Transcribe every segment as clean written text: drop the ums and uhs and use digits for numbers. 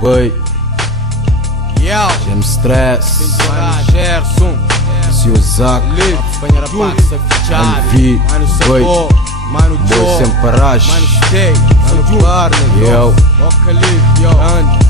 Boi, James Stress, Gerson, Sr. Zac, Anvi, Boi, Mano Boi Joe, sem paragem, Mano Stay, Mano Barney, eu, Andy.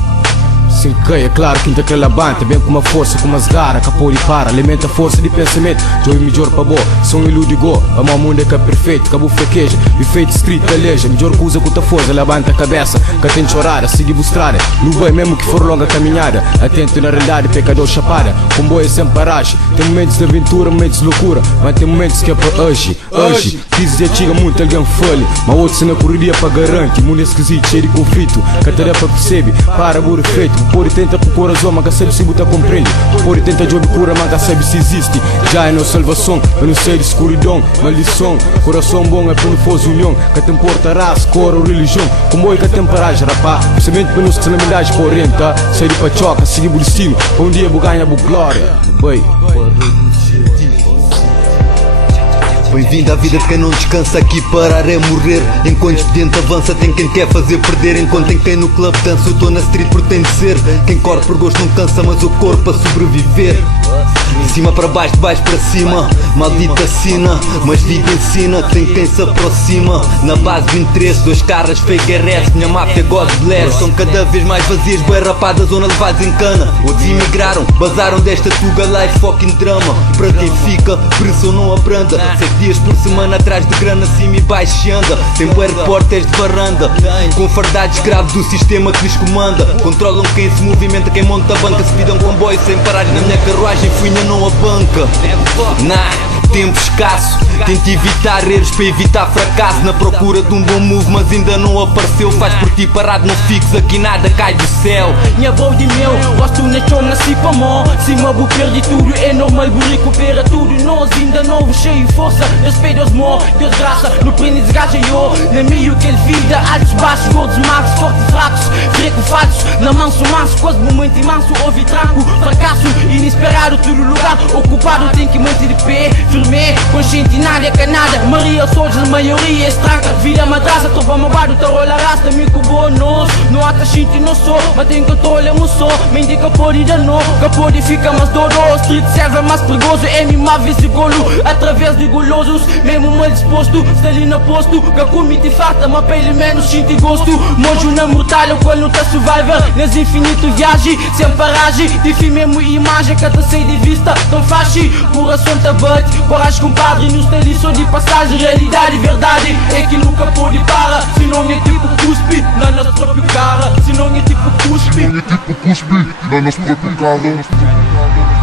sim, é claro que daquela banda bem com uma força, com umas garras, capô e para, alimenta a força de pensamento. Joy melhor para boa, som iludigo, a mão mundo é que é perfeito, cabo fraqueja, efeito street peleja, melhor que usa com a força, levanta a cabeça, que tem chorar, siga estrada, no boi mesmo que for longa caminhada, atento na realidade, pecador chapada, comboio sem paragem, tem momentos de aventura, momentos de loucura, mas tem momentos que é para hoje, quis dizer chega muito alguém folha, mas outros na correria para garante, mundo é esquisito, cheio de conflito, que a tarefa percebe, para o efeito. Pori tenta por coração, mas sabe se buta compreende. Pori tenta job cura, mas sabe se existe. Já é nossa salvação, eu não sei de escuridão, maldição. Coração bom é para não fosse união. Que tem porta, raça, cor ou religião. Como é que tem paragem, rapá? Pensamento para nos que se na verdade para orientar. Sei de pachoca, seguir o destino. Um dia vou ganhar a glória. Bem. Bem-vindo à vida de quem não descansa, aqui parar é morrer. Enquanto o expediente avança tem quem quer fazer perder. Enquanto tem quem no club dança, eu estou na street porque tem de ser. Quem corre por gosto não cansa, mas o corpo a sobreviver. De cima para baixo, de baixo para cima, maldita sina, mas vida ensina, tem quem se aproxima. Na base do interesse, dois caras fake RS, minha máfia God bless. São cada vez mais vazias, bem rapadas, zona levadas em cana. Outros emigraram, basaram desta tuga, life fucking drama. Para quem fica, pressão não abranda. 7 dias por semana atrás de grana, cima e baixo anda. Tempo é repórteres de varanda, com fardade escravo do sistema que lhes comanda. Controlam quem se movimenta, quem monta a banca. Se vidam comboio sem paragem na minha carruagem, fui não a banca. Tempo escasso, tento evitar erros para evitar fracasso. Na procura de um bom move, mas ainda não apareceu. Faz por ti parado, não fiques aqui, nada cai do céu. Minha avó de meu, gosto na chão, nasci para mó. Cima vou perder tudo, é normal, vou recupera tudo. Nós ainda novo, cheio de força, respeito aos mó, desgraça. No prende desgaja eu, na meio que ele vida. Altos, baixos, gordos, magros, fortes, fracos, freco, falsos. Na manso, manso, quase momento imenso. Ouvi tranco, fracasso, inesperado, todo lugar ocupado. Tem que manter de pé, firme, consciente, nada é canada. Maria, Sojas, a maioria é estranca. Vida madraça, tropa mabado, tá rola rasta. Me cubou nós, não há tachinte, não sou. Mas tem controle, eu sou. Me indica pode dar não, que pode ficar mais duro. Street serve mais perigoso, é mima esse golo. Através de golosos, mesmo mal disposto. Está ali no posto, que comite farta, mas pele menos sinto gosto. Mojo na mortalha, o qual não tá survivor. Nas infinito viagem, sem paragem. Difi mesmo imagem, que até sei de vista. Tão fácil, coração tá bate. Coragem compadre, nos tem lição de passagem. Realidade, verdade, é que nunca pode parar. Se não é tipo cuspe, na nosso próprio cara. Se não é tipo cuspe, na nosso próprio carro.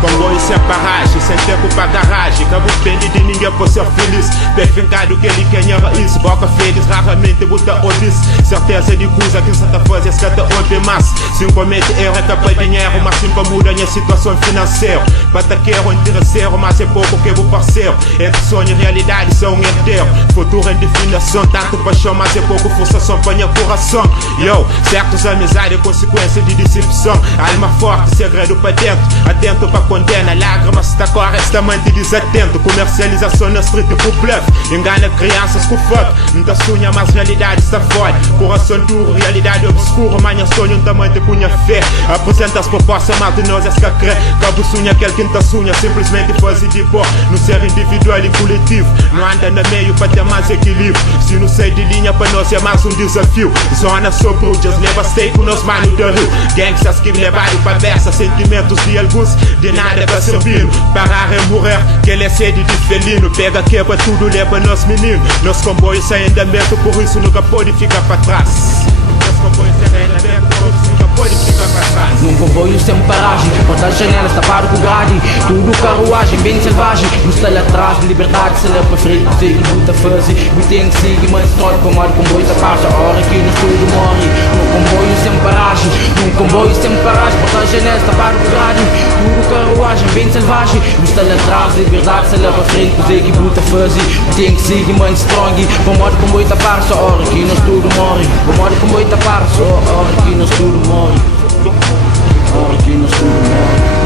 Comboio sem paragem, sem tempo para garagem. Cabo depende de ninguém por ser feliz. Bem fincado que ele quer raiz. Boca feliz, raramente bota odis. Certeza de coisa que você tá fazendo, escata ontem mas se comete erro é capaz de dinheiro, mas sempre muda a situação financeira. Para quero interesseiro, mas é pouco que vou parceiro. Entre sonho e realidade são um herdeiro. Futuro em definição, tanto paixão, mas é pouco forçação para minha coração. Yo, certos amizades, consequência de decepção. Alma forte, segredo para dentro. Atento para condena, lágrimas se tá corre, esta mente desatento. Comercialização na street pro bluff. Engana crianças com fuck. Não tá sonha, mas realidade está fora. Coração duro, realidade obscura. Manhã sonho, um tamanho de punha fé. Apresenta as propostas, mal de nós, essa crê. Cabo sonha, aquele que não tá sonha. Simplesmente fazer de boa. No ser individual e coletivo. Não anda no meio para ter mais equilíbrio. Se não sei de linha, para nós é mais um desafio. Zona sobre just leva stay com nós, mano do rio. Gangsters que levaram para versa. Sentimentos de alguns. De nada para servir, parar é morrer. Que ele é sede de felino. Pega, quebra tudo, leva nós menino. Nosso comboio sai em andamento, por isso nunca pode ficar para trás. Nosso comboio sai em andamento, por isso nunca pode ficar para trás. num comboio sem paragem, porta as janelas, tapado com grade. Tudo carruagem, bem selvagem. No estalho atrás de liberdade, se leva para frente, sei que muita fase. Me tem que seguir, mas história como o comboio da parte. A hora que no estudo morre. Num comboio sem paragem, num comboio sem paragem, porta as janelas, tapado com grade. Tudo carruagem, bem selvagem. No estalho atrás de liberdade, se leva para frente, sei que muita fase. Me tem que seguir, mas strong. Como o comboio da parte. A hora que no estudo morre. Como o comboio da parte. A hora que no estudo morre. A hora que no estudo morre.